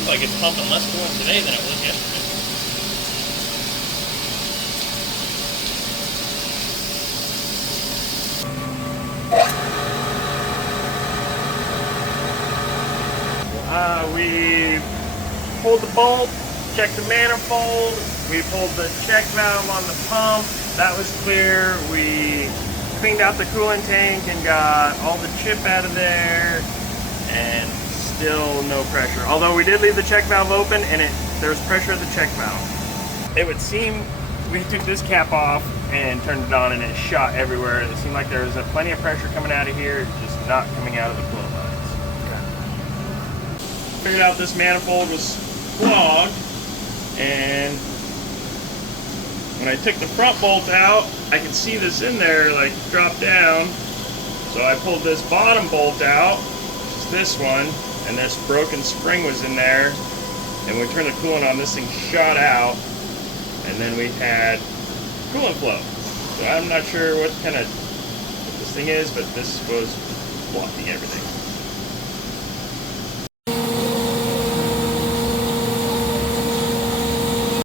seems like it's pumping less coolant today than it was yesterday. We pulled the bolt, checked the manifold, we pulled the check valve on the pump, that was clear. We cleaned out the coolant tank and got all the chip out of there, and still no pressure. Although we did leave the check valve open and there's pressure at the check valve. It would seem we took this cap off and turned it on and it shot everywhere. It seemed like there was plenty of pressure coming out of here, just not coming out of the coolant lines. Figured out this manifold was clogged, and when I took the front bolt out, I could see this in there like drop down. So I pulled this bottom bolt out, which is this one, and this broken spring was in there. And when we turned the coolant on, this thing shot out, and then we had coolant flow. So I'm not sure what this thing is, but this was blocking everything.